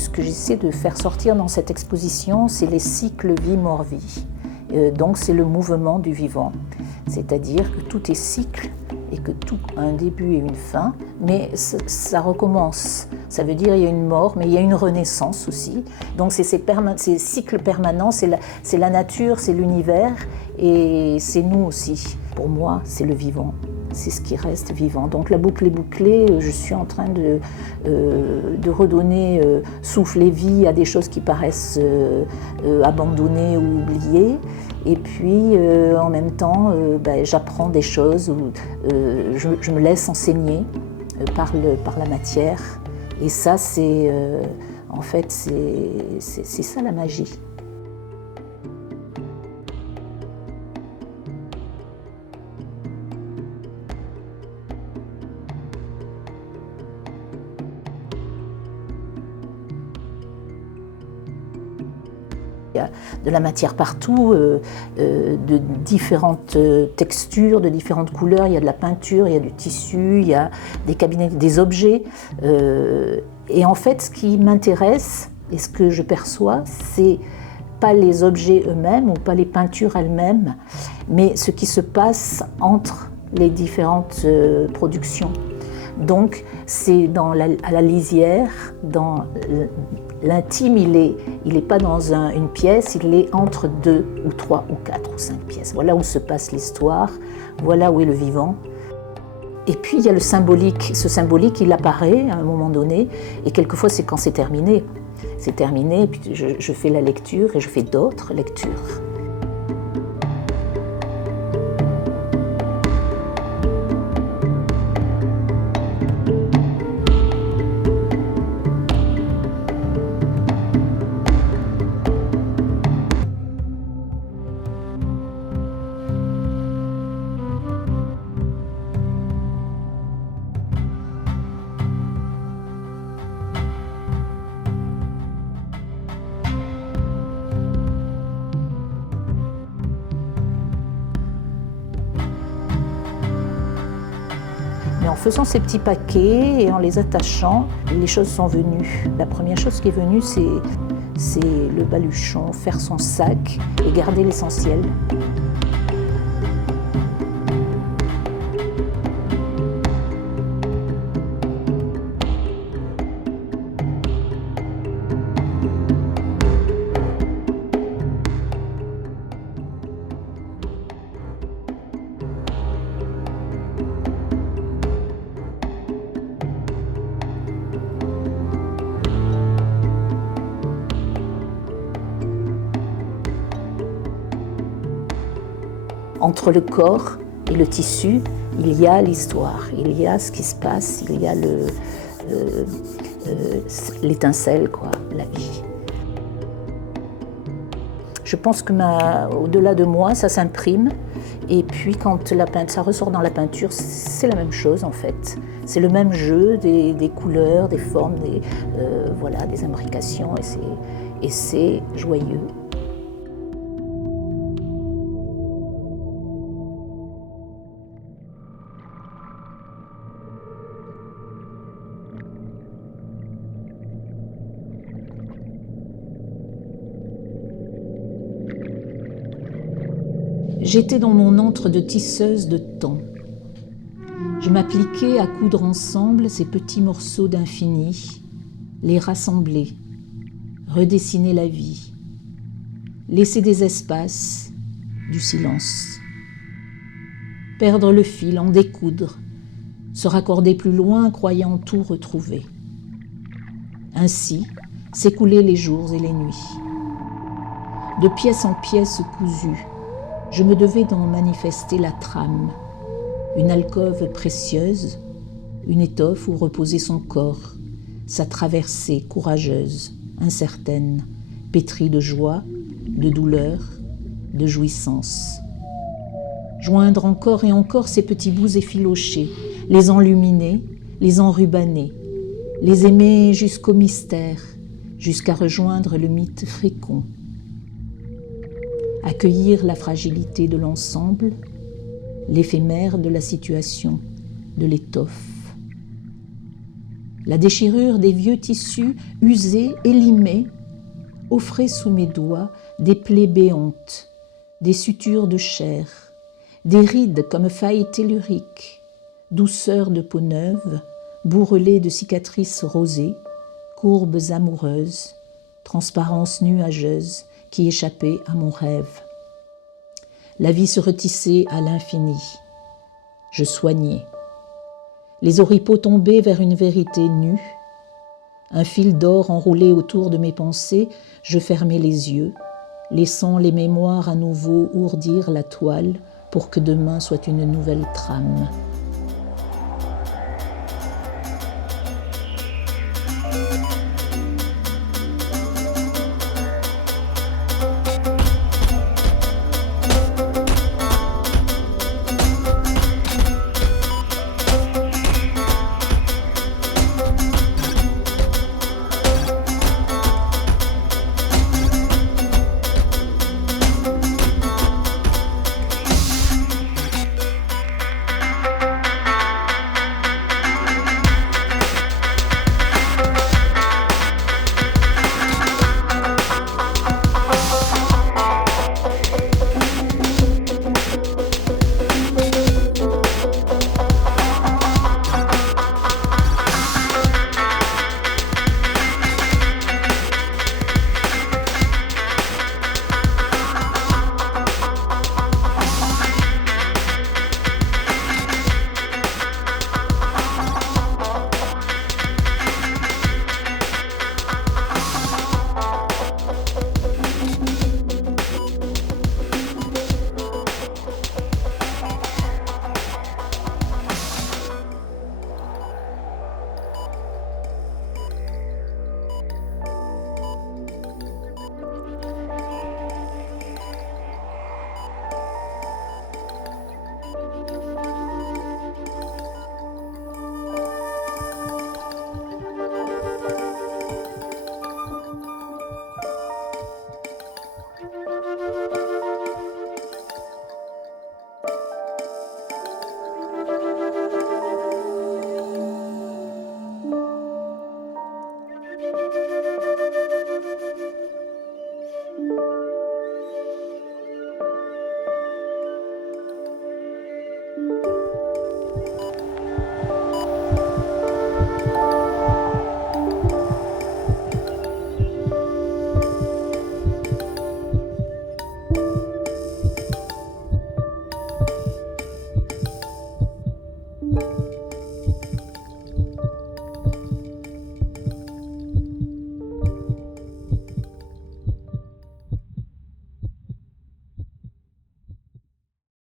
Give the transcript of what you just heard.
ce que j'essaie de faire sortir dans cette exposition, c'est les cycles vie-mort-vie. Donc c'est le mouvement du vivant, c'est-à-dire que tout est cycle et que tout a un début et une fin, mais ça recommence. Ça veut dire qu'il y a une mort, mais il y a une renaissance aussi. Donc c'est ces cycles permanents, c'est la nature, c'est l'univers, et c'est nous aussi. Pour moi, c'est le vivant, c'est ce qui reste vivant. Donc la boucle est bouclée, je suis en train de redonner souffle et vie à des choses qui paraissent abandonnées ou oubliées. Et puis, en même temps, j'apprends des choses, je me laisse enseigner par la matière. Et ça, c'est ça la magie. Il y a de la matière partout, de différentes textures, de différentes couleurs. Il y a de la peinture, il y a du tissu, il y a des cabinets, des objets. Et en fait, ce qui m'intéresse et ce que je perçois, c'est pas les objets eux-mêmes ou pas les peintures elles-mêmes, mais ce qui se passe entre les différentes productions. Donc, c'est à la lisière, dans l'intime, il est pas dans une pièce, il est entre 2 ou 3 ou 4 ou 5 pièces. Voilà où se passe l'histoire, voilà où est le vivant. Et puis il y a le symbolique. Ce symbolique, il apparaît à un moment donné, et quelquefois c'est quand c'est terminé. C'est terminé, et puis je fais la lecture et je fais d'autres lectures. Mais en faisant ces petits paquets et en les attachant, les choses sont venues. La première chose qui est venue, c'est le baluchon, faire son sac et garder l'essentiel. Entre le corps et le tissu, il y a l'histoire, il y a ce qui se passe, il y a l'étincelle, quoi, la vie. Je pense que au-delà de moi, ça s'imprime. Et puis quand ça ressort dans la peinture, c'est la même chose en fait. C'est le même jeu des couleurs, des formes, des imbrications, et c'est joyeux. J'étais dans mon antre de tisseuse de temps. Je m'appliquais à coudre ensemble ces petits morceaux d'infini, les rassembler, redessiner la vie, laisser des espaces, du silence. Perdre le fil, en découdre, se raccorder plus loin, croyant tout retrouver. Ainsi s'écoulaient les jours et les nuits. De pièce en pièce cousue, je me devais d'en manifester la trame, une alcôve précieuse, une étoffe où reposait son corps, sa traversée courageuse, incertaine, pétrie de joie, de douleur, de jouissance. Joindre encore et encore ces petits bouts effilochés, les enluminer, les enrubanner, les aimer jusqu'au mystère, jusqu'à rejoindre le mythe fécond. Accueillir la fragilité de l'ensemble, l'éphémère de la situation, de l'étoffe. La déchirure des vieux tissus usés et limés offrait sous mes doigts des plaies béantes, des sutures de chair, des rides comme failles telluriques, douceur de peau neuve, bourrelée de cicatrices rosées, courbes amoureuses, transparence nuageuse qui échappait à mon rêve. La vie se retissait à l'infini. Je soignais. Les oripeaux tombaient vers une vérité nue. Un fil d'or enroulé autour de mes pensées, je fermais les yeux, laissant les mémoires à nouveau ourdir la toile pour que demain soit une nouvelle trame.